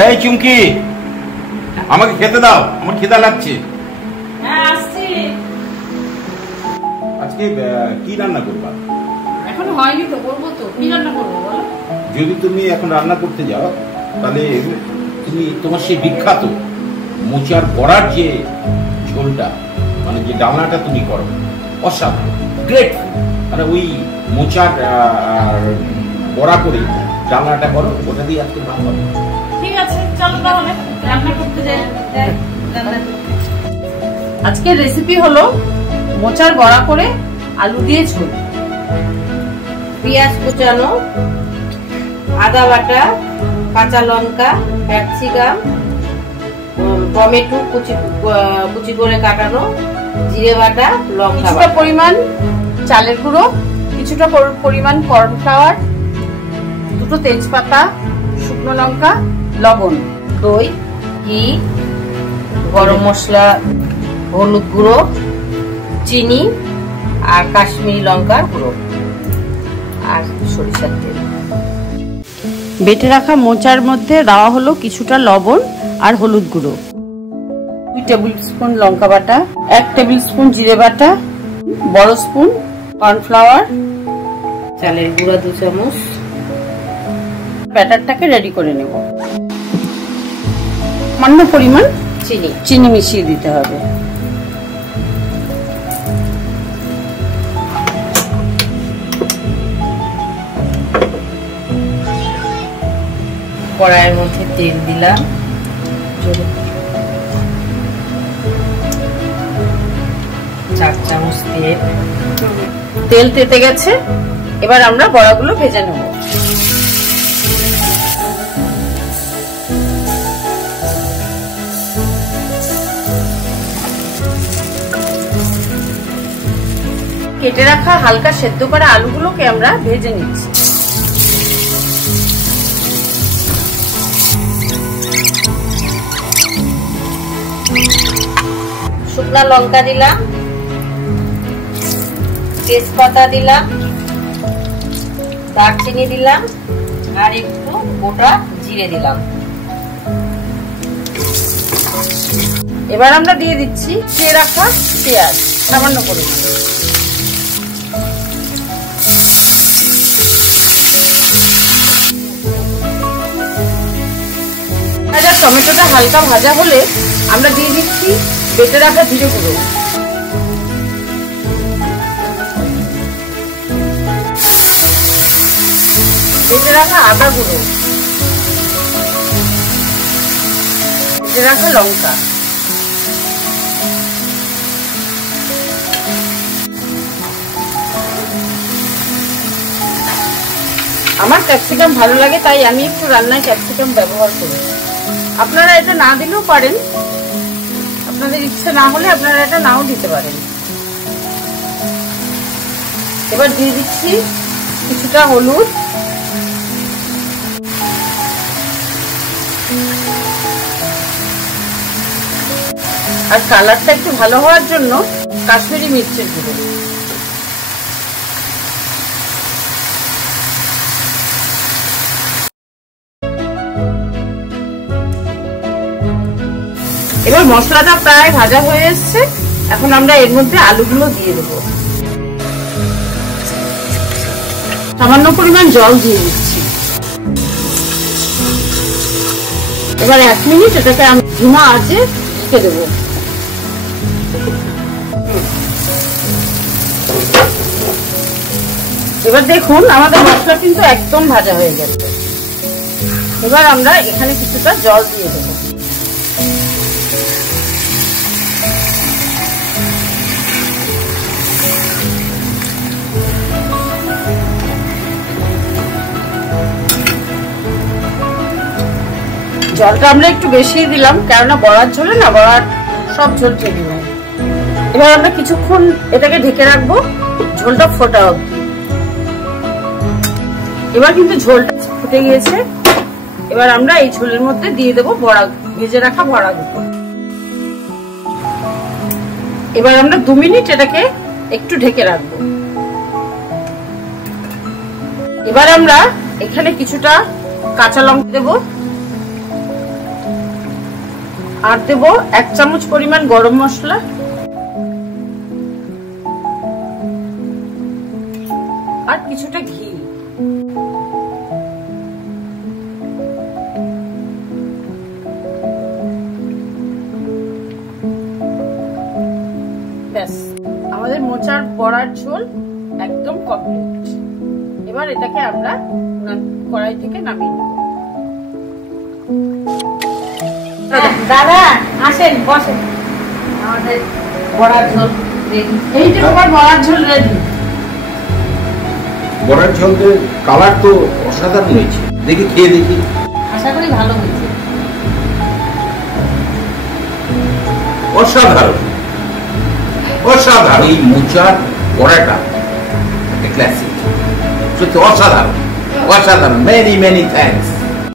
এই চুমকি, আমাকে খেতে দাও, আমার খিদা লাগছে। হ্যাঁ আসছি। আজকে কি রান্না করবা? এখন হয়নি তো, বলবো তো কি রান্না করবো বলো। যদি তুমি এখন রান্না করতে যাও তাহলে তুমি তোমার সেই বিখ্যাত মোচার বড়ার যে ঝোলটা, মানে যে ডালনাটা তুমি করো, অসাধারণ, গ্রেট। মানে ওই মোচার বড়া করে ডালনাটা করো, ওটা দিয়ে আজকে ভালো হবে। ঠিক আছে চলো তাহলে রান্না করতে যাই। আজকের রেসিপি হলো মোচার বড়া করে আলু দিয়ে ঝোল। পেঁয়াজ কুচানো, আদা বাটা, কাঁচা লঙ্কা, ক্যাপসিকাম, টমেটো কুচি করে কাটানো, জিরে বাটা, লঙ্কা কিছুটা পরিমাণ চালের গুঁড়ো, কিছুটা পরিমাণ কর্নফ্লাওয়ার, দুটো তেজপাতা, শুকনো লঙ্কা, লবণ, দই, ঘি, গরম মশলা, হলুদ গুঁড়ো, চিনি আর কাশ্মীরি লঙ্কার গুঁড়ো আর সরিষার তেল। বেটে রাখা মোচার মধ্যে দেওয়া হলো কিছুটা লবণ আর হলুদ গুঁড়ো, 2 টেবিল স্পুন লঙ্কা বাটা, 1 টেবিল স্পুন জিরে বাটা, বড় স্পুন কর্নফ্লাওয়ার, চালের গুঁড়া 2 চামচ। ব্যাটারটাকে রেডি করে নেব। সামান্য পরিমাণ চিনি মিশিয়ে দিতে হবে। কড়াইয়ের মধ্যে তেল দিলাম, 4 চামচ তেল। তেল তেতে গেছে, এবার আমরা বড়াগুলো ভেজে নেব। কেটে রাখা হালকা সেদ্ধ করা আলুগুলোকে আমরা ভেজে নিচ্ছি। শুকনা লঙ্কা দিলাম, তেজপাতা দিলাম, দারচিনি দিলাম আর একটু গোটা জিরে দিলাম। এবার আমরা দিয়ে দিচ্ছি কেটে রাখা পেঁয়াজ সামান্য পরিমাণ। টমেটোটা হালকা ভাজা হলে আমরা দিয়ে দিচ্ছি বেটে রাখা জিরে গুঁড়ো, বেটে রাখা আদা গুঁড়ো, বেটে রাখা লঙ্কা, আমার ক্যাপসিকাম ভালো লাগে তাই আমি একটু রান্নায় ক্যাপসিকাম ব্যবহার করি। আপনারা এটা না দিলেও পারেন, আপনাদের ইচ্ছে না হলে আপনারা এটা নাও দিতে পারেন। এবার দিয়ে দিচ্ছি কিছুটা হলুদ, আর কালারটা একটু ভালো হওয়ার জন্য কাশ্মীরি মির্চের গুঁড়ো। এবার মশলাটা প্রায় ভাজা হয়ে এসছে, এখন আমরা এর মধ্যে আলুগুলো দিয়ে দেবো। সামান্য পরিমাণ জল দিয়ে দিচ্ছি। এবার 1 মিনিট এটাকে আমি ধিমা আঁচে ঢেকে দেবো। এবার দেখুন আমাদের মশলা কিন্তু একদম ভাজা হয়ে গেছে। এবার আমরা এখানে কিছুটা জল দিয়ে দেবো। জলটা আমরা একটু বেশি দিলাম, কেননা বড়ার ঝোলে না বড়ার সব ঝোল টেনে নেয়। এবার আমরা কিছুক্ষণ এটাকে ঢেকে রাখবো ঝোলটা ফোটা অবধি। এবার কিন্তু ঝোলটা ফুটে গিয়েছে, এবার আমরা এই ঝোলের মধ্যে দিয়ে দেবো বড়া, ভেজে রাখা বড়াগুলো। এবার আমরা 2 মিনিট এটাকে একটু ঢেকে রাখবো। এবার আমরা এখানে কিছুটা কাঁচা লঙ্কা দেবো, আর দেবো 1 চামচ পরিমাণ গরম মশলা, আর কিছুটা ঘি। ব্যাস, আমাদের মোচার বড়ার ঝোল একদম কমপ্লিট। এবার এটাকে আমরা কড়াই থেকে নামিয়ে নেব। দাদা আসেন, বসেন, আমাদের বড়ার ঝোল রেডি। এই যে তোমার বড়ার ঝোল রেডি। বড়ার ঝোলের কালার তো অসাধারণ হয়েছে, দেখি খেয়ে দেখি। আশা করি ভালো হয়েছে। অসাধারণ অসাধারণ, এই মোচার বড়াটা ক্লাসিক, সত্যি অসাধারণ অসাধারণ। Many many thanks.